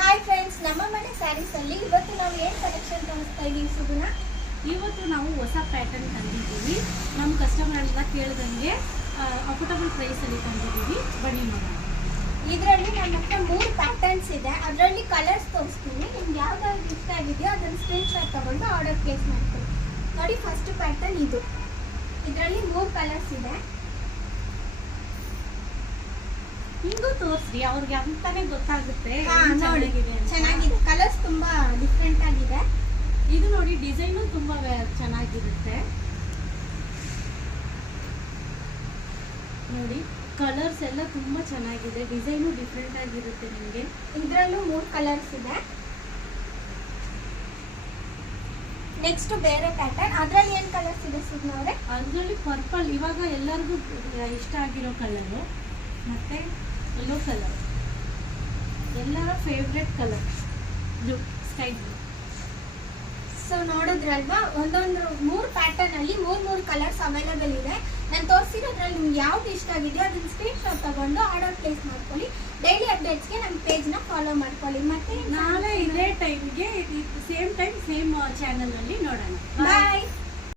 Hi friends, ನಮ್ಮ ಮನೆ ಸ್ಯಾರೀಸ್ ಅಲ್ಲಿ ಇವತ್ತು ನಾವು ಏನು ಕಲೆಕ್ಷನ್ ತೋರಿಸ್ತಾ ಇದೀವಿ ಸುಗುಣ. ಇವತ್ತು ನಾವು ಹೊಸ ಪ್ಯಾಟರ್ನ್ ತಂದಿದ್ದೀವಿ. ನಮ್ಮ ಕಸ್ಟಮರ್ ಎಲ್ಲ ಕೇಳಿದಂಗೆ ಅಫೋರ್ಡಬಲ್ ಪ್ರೈಸಲ್ಲಿ ತಂದಿದ್ದೀವಿ. ಬನ್ನಿ ನೋಡೋಣ. ಇದರಲ್ಲಿ ನಮ್ಮ ಹತ್ರ 3 ಪ್ಯಾಟರ್ನ್ಸ್ ಇದೆ. ಅದರಲ್ಲಿ ಕಲರ್ಸ್ ತೋರಿಸ್ತೀನಿ. ನಿಮ್ಗೆ ಯಾವ್ದಾದ್ರು ಇಷ್ಟ ಆಗಿದೆಯೋ ಅದನ್ನ ಸ್ಕ್ರೀನ್ ಶಾಟ್ ತಗೊಂಡು ಆರ್ಡರ್ ಪ್ಲೇಸ್ ಮಾಡ್ಕೊಳ್ಳಿ. ನೋಡಿ, ಫಸ್ಟ್ ಪ್ಯಾಟರ್ನ್ ಇದು. ಇದರಲ್ಲಿ 3 ಕಲರ್ಸ್ ಇದೆ. ಹಿಂಗೂ ತೋರಿಸ್ರಿ, ಅವ್ರಿಗೆ ಅಂತಾನೆ ಗೊತ್ತಾಗುತ್ತೆ. ಚೆನ್ನಾಗಿದೆ, ಕಲರ್ಸ್ ತುಂಬಾ ಡಿಫ್ರೆಂಟ್ ಆಗಿದೆ. ಇದು ನೋಡಿ, ಡಿಸೈನು ತುಂಬಾ ಚೆನ್ನಾಗಿರುತ್ತೆ. ನೋಡಿ, ಕಲರ್ಸ್ ಎಲ್ಲ ತುಂಬಾ ಚೆನ್ನಾಗಿದೆ, ಡಿಸೈನು ಡಿಫ್ರೆಂಟ್ ಆಗಿರುತ್ತೆ. ನಿಮಗೆ ಇದರಲ್ಲೂ 3 ಕಲರ್ಸ್ ಇದೆ. ನೆಕ್ಸ್ಟ್ ಬೇರೆ ಪ್ಯಾಟರ್ನ್, ಅದರಲ್ಲಿ ಏನು ಕಲರ್ಸ್ ಇದೆ ಸುಗ್ನವ್ರೆ? ಅದರಲ್ಲಿ ಪರ್ಪಲ್, ಇವಾಗ ಎಲ್ಲರಿಗೂ ಇಷ್ಟ ಆಗಿರೋ ಕಲರು, ಮತ್ತೆ ಯೆಲ್ಲೋ ಕಲರ್, ಎಲ್ಲರ favourite colour blue, sky blue. So ನೋಡಿದ್ರಲ್ವಾ, ಒಂದೊಂದು 3 ಪ್ಯಾಟರ್ನ್ ಅಲ್ಲಿ 3 ಕಲರ್ಸ್ ಅವೈಲೇಬಲ್ ಇದೆ. ನಾನು ತೋರಿಸಿರೋದ್ರಲ್ಲಿ ನಿಮ್ಗೆ ಯಾವ್ದು ಇಷ್ಟ ಆಗಿದೆಯೋ ಅದನ್ನ ಸ್ಕ್ರೀನ್ ಶಾಟ್ ತಗೊಂಡು ಆರ್ಡರ್ ಪ್ಲೇಸ್ ಮಾಡ್ಕೊಳ್ಳಿ. ಡೈಲಿ ಅಪ್ಡೇಟ್ಸ್ಗೆ ನಮ್ಮ ಪೇಜ್ನ ಫಾಲೋ ಮಾಡ್ಕೊಳ್ಳಿ. ಮತ್ತೆ ನಾಳೆ ಇದೇ ಟೈಮ್ಗೆ ಸೇಮ್ ಟೈಮ್ ಸೇಮ್ ಚಾನಲ್ ಅಲ್ಲಿ ನೋಡೋಣ. ಬಾಯ್.